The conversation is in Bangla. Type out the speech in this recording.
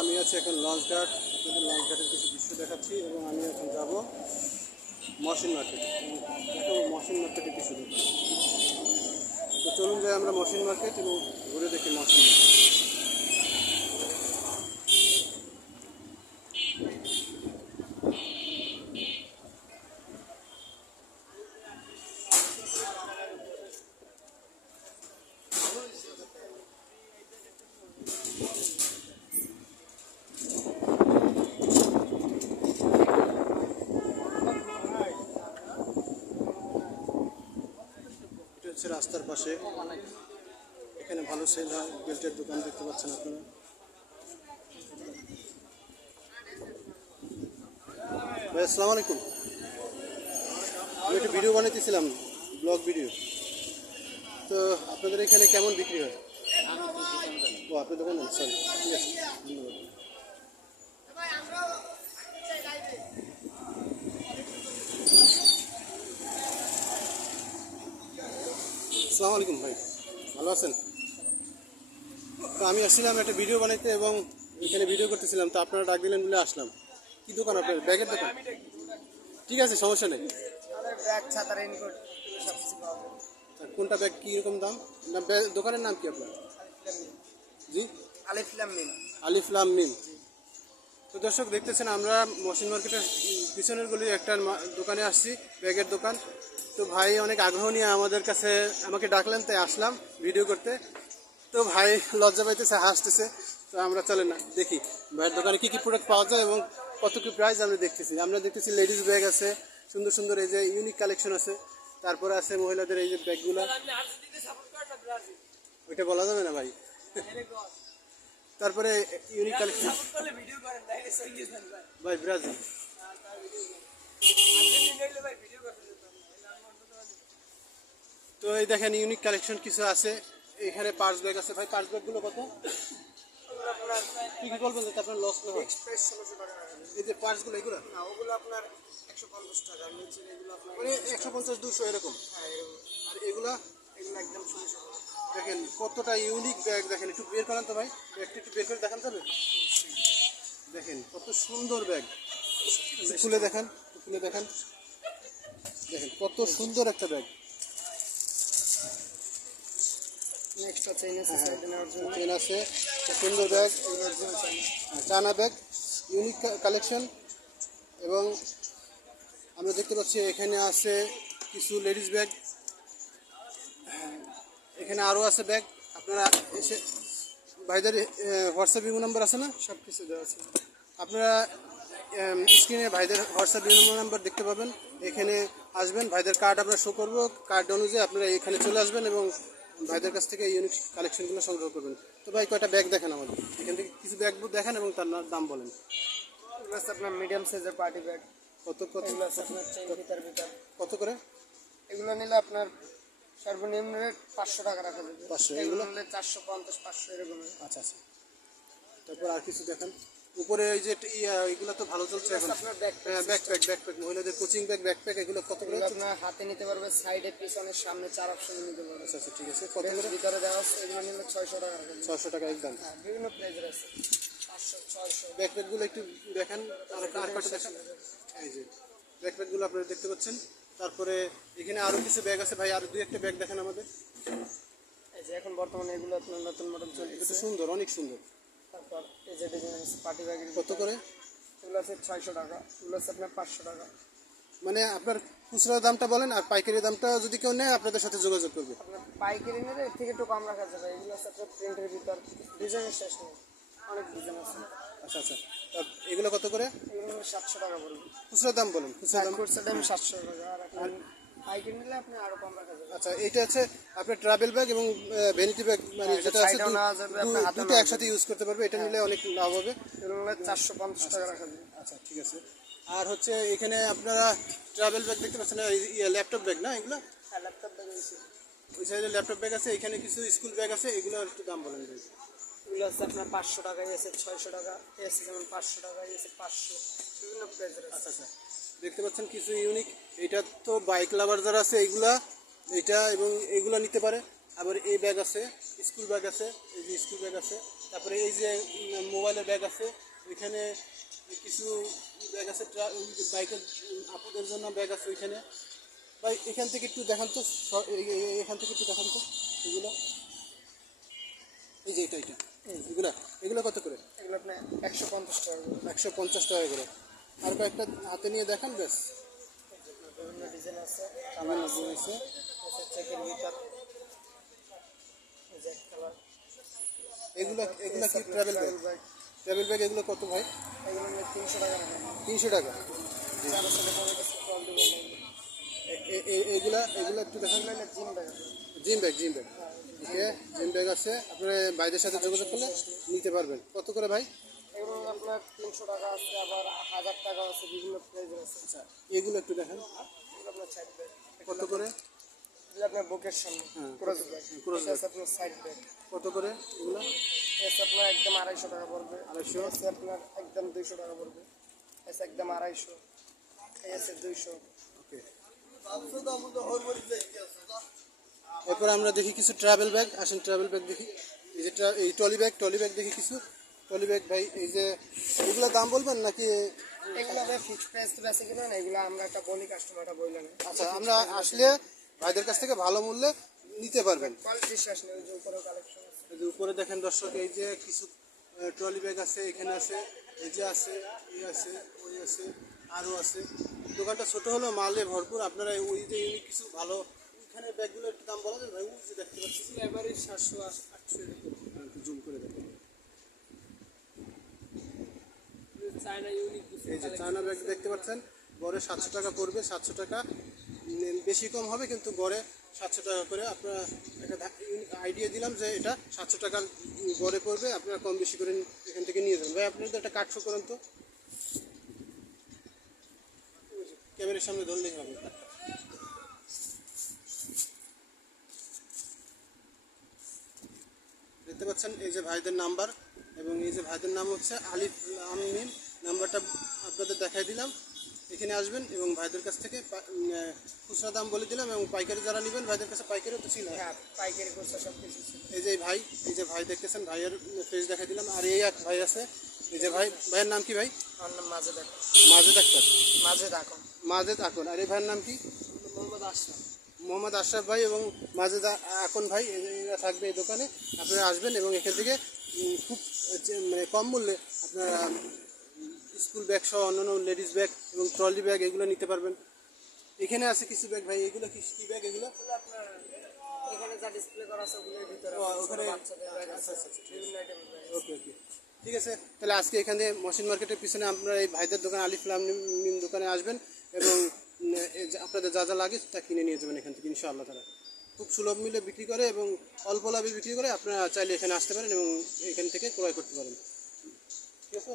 আমি আছি এখন লঞ্চঘাট, আপনাদের লঞ্চঘাটের কিছু দৃশ্য দেখাচ্ছি এবং আমি এখন যাব মহসিন মার্কেট। দেখাবো মহসিন মার্কেটের কিছু দোকান। তো চলুন যাই আমরা মহসিন মার্কেট এবং ঘুরে দেখি মহসিন মার্কেট। রাস্তার পাশে এখানে ভালো সেল হয়, বেল্টের দোকান দেখতে পাচ্ছেন আপনারা। ভাই আসসালামু আলাইকুম, আমি একটা ভিডিও বানাইতেছিলাম, ব্লগ ভিডিও। তো আপনাদের এখানে কেমন বিক্রি হয়? ও আপনার দোকান, সরি, ঠিক আছে, ধন্যবাদ। আসসালামু আলাইকুম ভাই, ভালো আছেন? তো আমি আসছিলাম একটা ভিডিও বানাইতে এবং এখানে ভিডিও করতেছিলাম, তো আপনারা ডাক দিলেন বলে আসলাম। কি দোকান আপনার? ব্যাগের দোকান? ঠিক আছে, সমস্যা নেই। কোনটা ব্যাগ, কীরকম দাম? না দোকানের নাম কি আপনার? জি, আলিফলাম মিম। তো দর্শক দেখতেছেন, আমরা মহসিন মার্কেটের পিছনের গলির একটা দোকানে আসছি, ব্যাগের দোকান। তো ভাই অনেক আগ্রহ নিয়ে আমাকে ডাকলেন, তাই আসলাম ভিডিও করতে। তো ভাই লজ্জা পাইতেছে, হাসতেছে। তো আমরা চলে না দেখি ভাইয়ের দোকানে কী কী প্রোডাক্ট পাওয়া যায় এবং কত কী প্রাইস আমরা দেখতেছি লেডিস ব্যাগ আছে, সুন্দর সুন্দর এই যে ইউনিক কালেকশন আছে। তারপরে আছে মহিলাদের এই যে ব্যাগগুলো, ওইটা বলা যাবে না ভাই। তারপরে ইউনিক কালেকশন ভাই, ব্রাজিল। তো এই দেখেন ইউনিক কালেকশন কিছু আছে এখানে। পার্স ব্যাগ আছে ভাই, পার্স ব্যাগগুলো কত? কি কি বলবেন যাতে আপনার লস না হয়? এই যে পার্সগুলো, এগুলো ওগুলো আপনার 150 টাকা, নিচে এগুলো আপনার মানে 150-200 এরকম। আর এগুলা একদম 600 টাকা। দেখেন কতটা ইউনিক ব্যাগ, দেখেন একটু বের করেন তো ভাই, ব্যাগটা একটু বের করে দেখান যাবে? দেখেন কত সুন্দর ব্যাগ, খুলে দেখান, খুলে দেখান। দেখেন কত সুন্দর একটা ব্যাগ। নেক্সটটা চেইন আছে সাইডে নেওয়ার জন্য, চেন আছে, সুন্দর bag, China bag, unique collection. এবং আমরা দেখতে পাচ্ছি এখানে আছে কিছু লেডিস ব্যাগ, এখানে আরও আছে ব্যাগ। আপনারা এসে ভাইদের হোয়াটসঅ্যাপ ইমো নাম্বার আছে না? সব কিছু দেওয়া আছে। আপনারা স্ক্রিনে ভাইদের হোয়াটসঅ্যাপ ইমো নাম্বার দেখতে পাবেন, এখানে আসবেন, ভাইদের কার্ড আমরা শো করবো, কার্ড অনুযায়ী আপনারা এখানে চলে আসবেন এবং ভাইদের কাছ থেকে ইউনিক কালেকশনগুলো সংগ্রহ করবেন। তো ভাই কয়টা ব্যাগ দেখেন আমাদের এখান থেকে, কিছু ব্যাগ দেখেন এবং তার দাম বলেন। এগুলো আছে আপনার মিডিয়াম সাইজের পার্টি ব্যাগ। কত কত? এগুলো আছে আপনার চেইন ভিতর কত করে? এগুলো নিলে আপনার সর্বনিম্ন রেট 500 টাকা রাখা যাবে। 500, এগুলো নিলে 450-500 এরকম। আচ্ছা আচ্ছা। তারপর আর কিছু দেখেন উপরে, এই যে এগুলো তো ভালো চলছে এখন, আপনার ব্যাকপ্যাক, মহিলাদের কোচিং ব্যাগ, ব্যাকপ্যাক, এগুলো কত করে? আপনার হাতে নিতে পারবে, সাইডে পিছনে সামনে 4 অপশনে নিতে পারবে। আচ্ছা আচ্ছা, ঠিক আছে। কত করে? ভিতরে দেওয়া আছে, এগুলো নিলে 600 টাকা রাখা যাবে। 600 টাকা একদম। হ্যাঁ, বিভিন্ন প্রাইজের আছে, 500-600। ব্যাকপ্যাকগুলো একটু দেখেন, আর কয়টা দেখেন। এই যে ব্যাকপ্যাকগুলো আপনারা দেখতে পাচ্ছেন। তারপরে এখানে আরও কিছু ব্যাগ আছে ভাই, আরও 2-1টা ব্যাগ দেখেন আমাদের। এই যে এখন বর্তমানে এগুলো আপনার নতুন মডেল এটা চলছে, সুন্দর, অনেক সুন্দর। তারপর এই যে ডিজাইন আছে পার্টি ব্যাগের। কত করে? এগুলো আছে 600 টাকা, এগুলো আছে আপনার 500 টাকা। মানে আপনার খুচরা দামটা বলেন, আর পাইকারি দামটা যদি কেউ নেয় আপনাদের সাথে যোগাযোগ করবে। আপনার পাইকারি নিলে এর থেকে একটু কম রাখা যাবে। এগুলো আছে আপনার প্রিন্টের ভিতর, ডিজাইনের শেষ নেই, অনেক ডিজাইন আছে। আচ্ছা আচ্ছা, এগুলো কত করে? এগুলো 700 টাকা পড়বে। খুচরা দাম বলেন, খুচরা দাম। খুচরা দাম 700 টাকা, আর আপনার পাইকারি নিলে আপনি আরো কম রাখা যাবে। আচ্ছা, এইটা আছে আপনার ট্রাভেল ব্যাগ এবং ভ্যানিটি ব্যাগ, মানে যেটা আছে দুটো একসাথে ইউজ করতে পারবে, এটা নিলে অনেক লাভ হবে। এগুলো নিলে 450 টাকা রাখা যাবে। আচ্ছা ঠিক আছে। আর হচ্ছে এখানে আপনারা ট্রাভেল ব্যাগ দেখতে পাচ্ছেন, ল্যাপটপ ব্যাগ না এগুলো? হ্যাঁ, ল্যাপটপ ব্যাগ আছে, ওই সাইডে ল্যাপটপ ব্যাগ আছে, এখানে কিছু স্কুল ব্যাগ আছে, এগুলো একটু দাম বলেন ভাই। এগুলো আছে আপনার 500 টাকা, আছে 600 টাকা, আছে যেমন 500 টাকা, আছে 500, বিভিন্ন প্রাইসের আছে। আচ্ছা আচ্ছা, দেখতে পাচ্ছেন কিছু ইউনিক। এটা তো বাইক লাভার যারা আছে এইগুলা, এটা এবং এইগুলা নিতে পারে। আবার এই ব্যাগ আছে, স্কুল ব্যাগ আছে, এই যে স্কুল ব্যাগ আছে, তারপরে এই যে মোবাইলের ব্যাগ আছে, ওইখানে কিছু ব্যাগ আছে, বাইকের আপুদের জন্য ব্যাগ আছে ওইখানে। ভাই এখান থেকে একটু দেখান তো, এখান থেকে একটু দেখান তো এগুলো, এই যে এটা এগুলা এগুলো কত করে? এগুলো আপনার 150 টাকা করে। 150 টাকা করে। আর কয়েকটা হাতে নিয়ে দেখান ব্যাস। বিভিন্ন ডিজাইন আছে, আমার নতুন আছে। চেকের ভিতর এই যে কালার। এগুলো এগুলো কি ট্রাভেল ব্যাগ? ট্রাভেল ব্যাগ এগুলো কত ভাই? এগুলো 300 টাকা নেবেন। 300 টাকা। চারশো টাকা করে কিছু কল দেবেন। এগুলা এগুলো একটু দেখান। এগুলো gym bag. Gym bag, gym bag, okay, gym bag আছে। আপনার ভাইদের সাথে যোগাযোগ করলে নিতে পারবেন। কত করে ভাই? এগুলো আপনার 300 টাকা আছে, আবার 1000 টাকা আছে, বিভিন্ন প্রাইজের আছে। আচ্ছা, এগুলো একটু দেখান এগুলো আপনার সাইড ব্যাগ। কত করে? এগুলো আপনার বুকের সামনে হ্যাঁ, ক্রস ব্যাগ। cross এটা আছে আপনার সাইড ব্যাগ। কত করে এগুলো? এসে আপনার একদম 250 টাকা পড়বে। 250? এসে আপনার একদম 200 টাকা পড়বে। এসে একদম 250। এসে 200। ওকে। এরপর আমরা দেখি কিছু ট্রাভেল ব্যাগ। আসেন ট্রাভেল ব্যাগ দেখি। এই যে এই ট্রলি ব্যাগ দেখি কিছু ট্রলি ব্যাগ। ভাই এই যে এগুলো দাম বলবেন নাকি? এগুলো আপনার ফিক্সড প্রাইস তো বেশি কিনা না, এগুলো আমরা একটা বলি, কাস্টমারটা বললেন। আচ্ছা, আমরা আসলে ভাইদের কাছ থেকে ভালো মূল্যে নিতে পারবেন। কোয়ালিটি শেষ নেই, ওই যে উপরে কালেকশন আছে। এই যে উপরে দেখেন দর্শক, এই যে কিছু ট্রলি ব্যাগ আছে, এখানে আছে, এই যে আছে, এই আছে, ওই আছে, আরও আছে। দোকানটা ছোট হলেও মালে ভরপুর। আপনারা ওই যে ইউনিক কিছু ভালো ওইখানে ব্যাগগুলো একটু দাম বলা যায় ভাই? ওই যে দেখতে পাচ্ছি, এবারে 700-800 এরকম। একটু জুম করে দেখেন। চায়না ইউনিক কিছু এই যে চায়না ব্যাগ দেখতে পাচ্ছেন, গড়ে 700 টাকা পড়বে। 700 টাকা বেশি কম হবে, কিন্তু গড়ে 700 টাকা করে। আপনারা একটা আইডিয়া দিলাম যে এটা 700 টাকার গড়ে পড়বে। আপনারা কম বেশি করে এখান থেকে নিয়ে যাবেন। ভাই আপনাদের একটা কার্ড শো করেন তো, ক্যামেরার সামনে ধরলেই হবে। দেখতে পাচ্ছেন এই যে ভাইদের নাম্বার, এবং এই যে ভাইদের নাম হচ্ছে আলিফ লাম মিম। নাম্বারটা আপনাদের দেখাই দিলাম। এখানে আসবেন এবং ভাইদের কাছ থেকে খুচরা দাম বলে দিলাম, এবং পাইকারি যারা নেবেন ভাইদের কাছে পাইকারিও তো ছিল। হ্যাঁ, পাইকারি খুচরা সব কিছু ছিল। এই যে ভাই দেখতেছেন, ভাইয়ের ফেস দেখাই দিলাম। আর এই এক ভাই আছে, এই যে ভাইয়ের নাম কি ভাই? আমার নাম মাজেদ আখর। মাজেদ আক্তার। মাজেদ আখর। মাজেদ আকন। আর এই ভাইয়ের নাম কি? মোহাম্মদ আশরাফ। মোহাম্মদ আশরাফ ভাই এবং মাজেদ আকন ভাই, এরা থাকবে এই দোকানে। আপনারা আসবেন এবং এখান থেকে খুব মানে কম মূল্যে আপনারা স্কুল ব্যাগ সহ অন্যান্য লেডিস ব্যাগ এবং ট্রলি ব্যাগ এগুলো নিতে পারবেন। এখানে আছে কিছু ব্যাগ ভাই, এগুলো কি ব্যাগ? এগুলো আপনার এখানে যা ডিসপ্লে করা আছে ওগুলোর ভিতরে ওখানে বাচ্চাদের ব্যাগ আছে, বিভিন্ন আইটেমের ব্যাগ আছে। ওকে ওকে, ঠিক আছে। তাহলে আজকে এখানে মহসিন মার্কেটের পিছনে আপনারা এই ভাইদের দোকান আলিফ লাম মিম দোকানে আসবেন এবং আপনাদের যা যা লাগে তা কিনে নিয়ে যাবেন এখান থেকে ইনশাআল্লাহ। তারা খুব সুলভ মূল্যে বিক্রি করে এবং অল্প লাভে বিক্রি করে। আপনারা চাইলে এখানে আসতে পারেন এবং এখান থেকে ক্রয় করতে পারেন। ঠিক আছে।